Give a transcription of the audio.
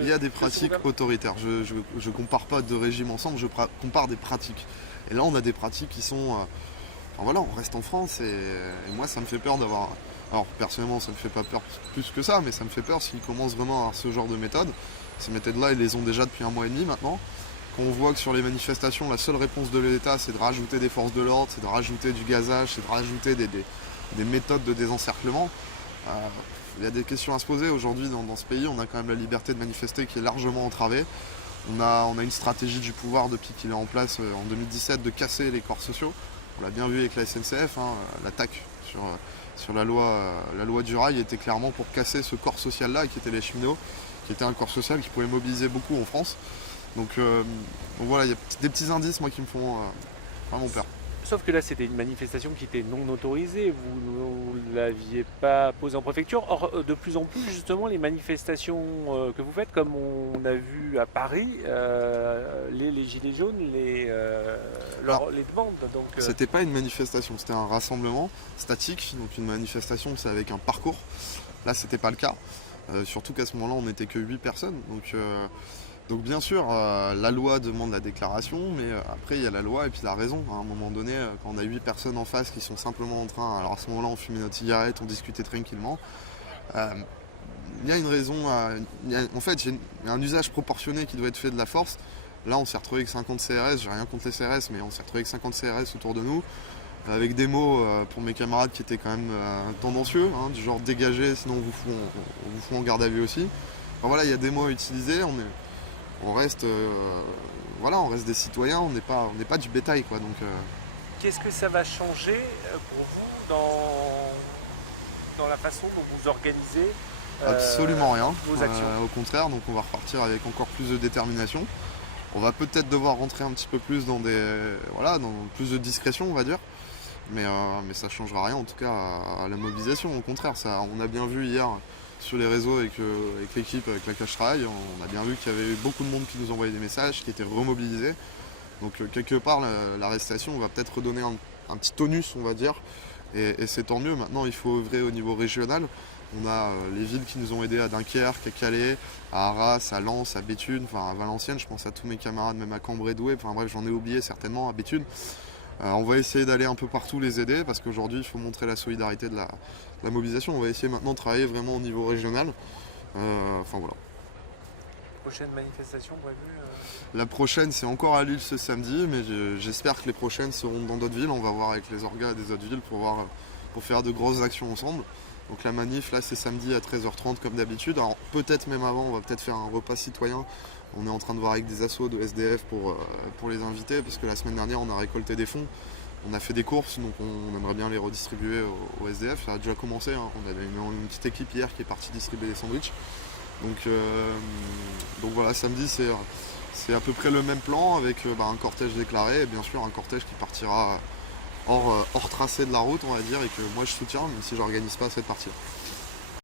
Il y a des pratiques autoritaires. Je ne compare pas de régimes ensemble, compare des pratiques. Et là, on a des pratiques qui sont... enfin voilà, on reste en France et moi, ça me fait peur d'avoir... Alors, personnellement, ça ne me fait pas peur plus que ça, mais ça me fait peur s'ils commencent vraiment à avoir ce genre de méthode. Ces méthodes-là, ils les ont déjà depuis 1 mois et demi maintenant. Quand on voit que sur les manifestations, la seule réponse de l'État, c'est de rajouter des forces de l'ordre, c'est de rajouter du gazage, c'est de rajouter des méthodes de désencerclement. Il y a des questions à se poser. Aujourd'hui, dans ce pays, on a quand même la liberté de manifester qui est largement entravée. On a une stratégie du pouvoir depuis qu'il est en place en 2017 de casser les corps sociaux. On l'a bien vu avec la SNCF, l'attaque sur la loi du rail était clairement pour casser ce corps social-là, qui était les cheminots, qui était un corps social qui pouvait mobiliser beaucoup en France. Donc voilà, il y a des petits indices moi qui me font vraiment peur. Sauf que là, c'était une manifestation qui était non autorisée, vous ne l'aviez pas posée en préfecture. Or, de plus en plus, justement, les manifestations que vous faites, comme on a vu à Paris, les gilets jaunes les demandent. Donc, c'était pas une manifestation, c'était un rassemblement statique. Donc une manifestation, c'est avec un parcours. Là, c'était pas le cas. Surtout qu'à ce moment-là, on n'était que 8 personnes. Donc bien sûr, la loi demande la déclaration, mais après il y a la loi et puis la raison. À un moment donné, quand on a 8 personnes en face qui sont simplement en train, alors à ce moment-là on fumait notre cigarette, on discutait tranquillement, il y a une raison, en fait il y a un usage proportionné qui doit être fait de la force. Là on s'est retrouvé avec 50 CRS, j'ai rien contre les CRS, mais on s'est retrouvé avec 50 CRS autour de nous, avec des mots pour mes camarades qui étaient quand même tendancieux, du genre dégagez sinon on vous fout en garde à vue aussi. Enfin, voilà, il y a des mots à utiliser, on reste des citoyens, on n'est pas du bétail quoi. Donc qu'est-ce que ça va changer pour vous dans la façon dont vous organisez absolument rien. Vos actions Au contraire, donc on va repartir avec encore plus de détermination. On va peut-être devoir rentrer un petit peu plus dans plus de discrétion, on va dire. Mais ça ne changera rien en tout cas à la mobilisation. Au contraire, on a bien vu hier sur les réseaux avec l'équipe avec laquelle je travaille, on a bien vu qu'il y avait eu beaucoup de monde qui nous envoyait des messages, qui étaient remobilisés. Donc quelque part l'arrestation va peut-être redonner un petit tonus on va dire. Et c'est tant mieux. Maintenant il faut œuvrer au niveau régional. On a les villes qui nous ont aidés à Dunkerque, à Calais, à Arras, à Lens, à Béthune, enfin à Valenciennes, je pense à tous mes camarades, même à Cambrai-Douai, enfin bref j'en ai oublié certainement, à Béthune. On va essayer d'aller un peu partout les aider parce qu'aujourd'hui il faut montrer la solidarité de la mobilisation. On va essayer maintenant de travailler vraiment au niveau régional. Enfin voilà. Prochaine manifestation prévue La prochaine c'est encore à Lille ce samedi, mais j'espère que les prochaines seront dans d'autres villes. On va voir avec les orgas des autres villes pour faire de grosses actions ensemble. Donc la manif là c'est samedi à 13h30 comme d'habitude. Alors peut-être même avant, on va peut-être faire un repas citoyen. On est en train de voir avec des assos de SDF pour les inviter parce que la semaine dernière on a récolté des fonds. On a fait des courses, donc on aimerait bien les redistribuer au SDF. Ça a déjà commencé, on avait une petite équipe hier qui est partie distribuer des sandwichs. Donc voilà, samedi c'est à peu près le même plan avec un cortège déclaré et bien sûr un cortège qui partira hors tracé de la route on va dire et que moi je soutiens même si j'organise pas cette partie-là.